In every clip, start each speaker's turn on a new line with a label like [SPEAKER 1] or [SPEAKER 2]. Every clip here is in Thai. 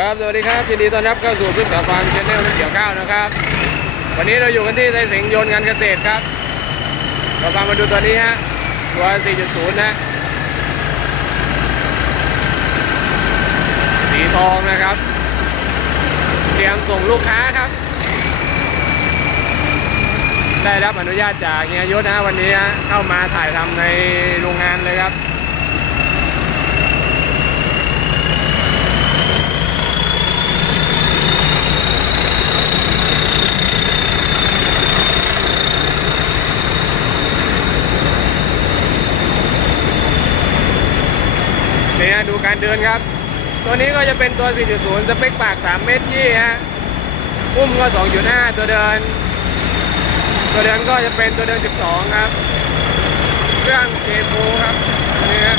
[SPEAKER 1] ครับสวัสดีครับยินดีต้อนรับเข้าสู่พึ่งสาฟาร์มชแนลเกี่ยวข้าวนะครับ วันนี้เราอยู่กันที่ไร่สิงห์ยนต์งานเกษตรครับเราพามาดูตัวนี้ฮะตัว 4.0 นะสีทองนะครับ เตรียมส่งลูกค้าครับ ได้รับอนุญาตจากเฮียยศนะวันนี้เข้ามาถ่ายทำในโรงงานเลยครับ ดูการเดินครับ ตัวนี้ก็จะเป็นตัว 4.0 สเปคปาก 3 เมตรยี่ฮะอุ้มก็ 2.5 ตัวเดิน ตัวเดินก็จะเป็นตัวเดิน 12 ครับ เครื่องเจโฟครับอันนี่ฮะ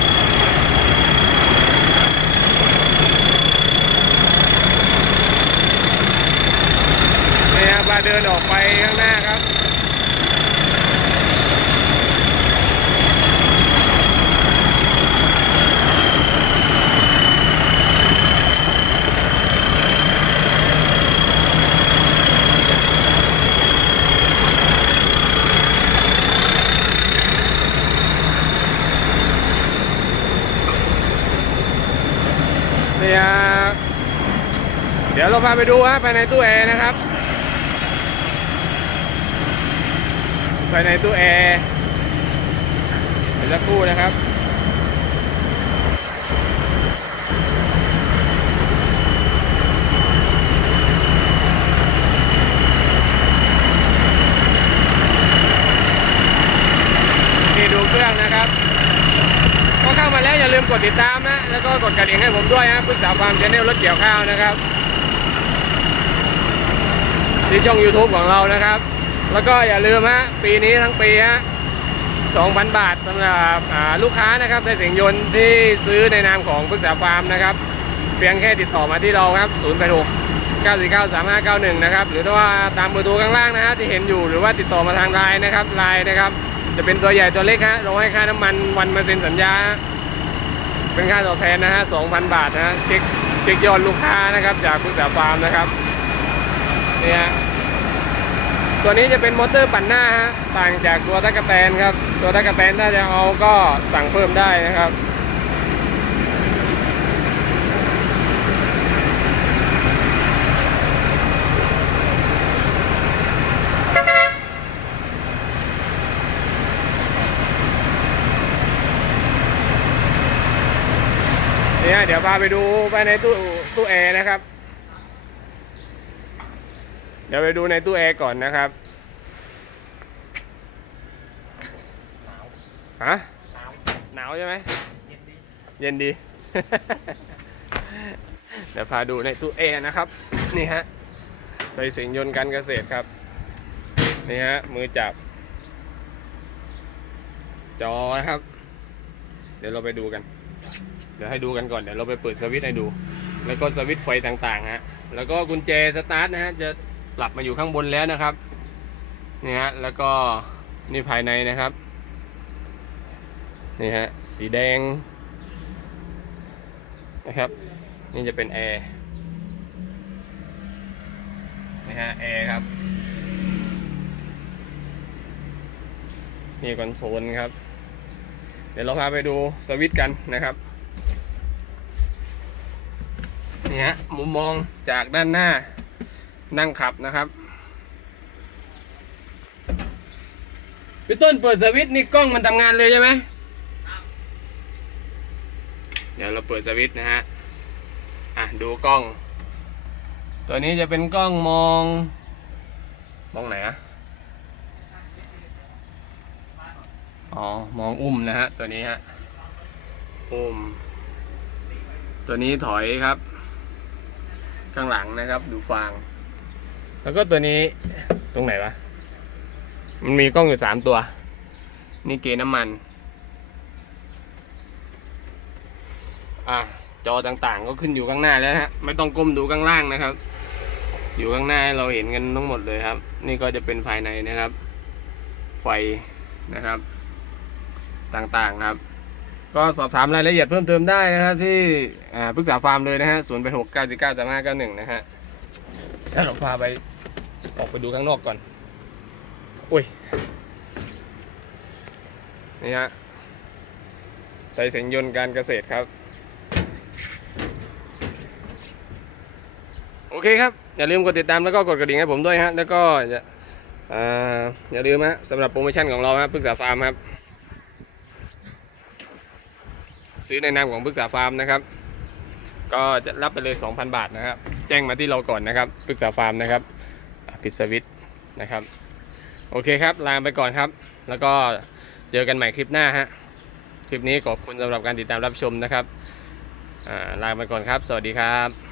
[SPEAKER 1] เนี่ยมาเดินออกไปข้างหน้าครับ เนี่ย เดี๋ยวเราพาไปดูฮะภายในตู้แอร์นะครับภายในตู้แอร์เดี๋ยวสักครู่นะครับนี่ดูเครื่องนะครับ ก็เข้ามาแล้วอย่าลืมกดติดตามนะ แล้วก็กดกระดิ่งให้ผมด้วยนะพึ่งสาวฟามชแนลรถเกี่ยวข้าวนะครับ ที่ช่อง YouTube ของเรานะครับ แล้วก็อย่าลืมฮะปีนี้ทั้งปีฮะ2,000 บาทสำหรับลูกค้านะครับในเสียงยนต์ที่ซื้อในนามของพึ่งสาฟาร์มนะครับ เพียงแค่ติดต่อมาที่เราครับ 086 949 3591 นะครับ หรือว่าตามเบอร์โทรข้างล่างนะฮะที่เห็นอยู่หรือว่าติดต่อมาทางไลน์นะครับไลน์นะครับ จะเป็นตัวใหญ่ตัวเล็กฮะเราให้ค่าน้ำมันวันมาเซ็นสัญญา เป็นค่าตอบแทนนะฮะ2,000 บาทนะฮะเช็คเช็คยอดลูกค้านะครับจากคุณสาฟาร์มนะครับ นี่ฮะตัวนี้จะเป็นมอเตอร์ปั่นหน้าฮะต่างจากตัวตะกะแตนครับ ตัวตะกะแตนถ้าจะเอาก็สั่งเพิ่มได้นะครับเนี่ยเดี๋ยวพาไปดูไปในตู้ตู้แอร์นะครับ เดี๋ยวไปดูในตู้แอร์ก่อนนะครับฮะหนาวใช่ไหมเย็นดี เดี๋ยวพาดูในตู้แอร์นะครับ นี่ฮะไปสิงยนต์การเกษตรครับ นี่ฮะ มือจับ จอนะครับ เดี๋ยวเราไปดูกัน เดี๋ยวให้ดูกันก่อน เดี๋ยวเราไปเปิดสวิตช์ให้ดู แล้วก็สวิตช์ไฟต่างๆฮะ แล้วก็กุญแจสตาร์ทนะฮะ จะ ปรับมาอยู่ข้างบนแล้วนะครับนี่ฮะแล้วก็นี่ภายในนะครับนี่ฮะสีแดงนะครับ นี่จะเป็นแอร์นี่ฮะแอร์ครับนี่คอนโซลครับ เดี๋ยวเราพาไปดูสวิตช์กันนะครับนี่ฮะมุมมองจากด้านหน้า นั่งขับนะครับพี่ต้นเปิดสวิตช์นี่กล้องมันทำงานเลยใช่ไหมเดี๋ยวเราเปิดสวิตช์นะฮะอะดูกล้อง ตัวนี้จะเป็นกล้องมอง มองไหนอะอ๋อ มองอุ้มนะฮะ ตัวนี้ฮะ อุ้ม ตัวนี้ถอยครับ ข้างหลังนะครับ ดูฟาง แล้วก็ตัวนี้ตรงไหนวะ มันมีกล้องอยู่สามตัว นี่เกณฑ์น้ำมัน อะ จอต่างๆ ก็ขึ้นอยู่ข้างหน้าแล้วฮะ ไม่ต้องก้มดูข้างล่างนะครับ อยู่ข้างหน้าเราเห็นกันทั้งหมดเลยครับ นี่ก็จะเป็นภายในนะครับ ไฟนะครับ ต่างๆครับ ก็สอบถามรายละเอียดเพิ่มเติมได้นะครับ ที่อ่าปรึกษาฟาร์มเลยนะฮะศูนย์แปดหกเก้าเก้าสามห้าเก้าหนึ่งนะฮะเดี๋ยวเราพาไป ออกไปดูข้างนอกก่อนอุ้ยนี่ฮะไตรเสียงยนต์การเกษตรครับ โอเคครับ อย่าลืมกดติดตามแล้วก็กดกระดิ่งให้ผมด้วยฮะ แล้วก็อย่าอย่าลืมฮะสำหรับโปรโมชั่นของเราฮะปรึกษาฟาร์มครับ ซื้อในนามของปรึกษาฟาร์มนะครับ ก็จะรับไปเลย 2,000 บาทนะครับ แจ้งมาที่เราก่อนนะครับปรึกษาฟาร์มนะครับ ปิดสวิตช์นะครับ โอเคครับ ลาไปก่อนครับ แล้วก็เจอกันใหม่คลิปหน้าฮะ คลิปนี้ขอบคุณสำหรับการติดตามรับชมนะครับอ่าลาไปก่อนครับ สวัสดีครับ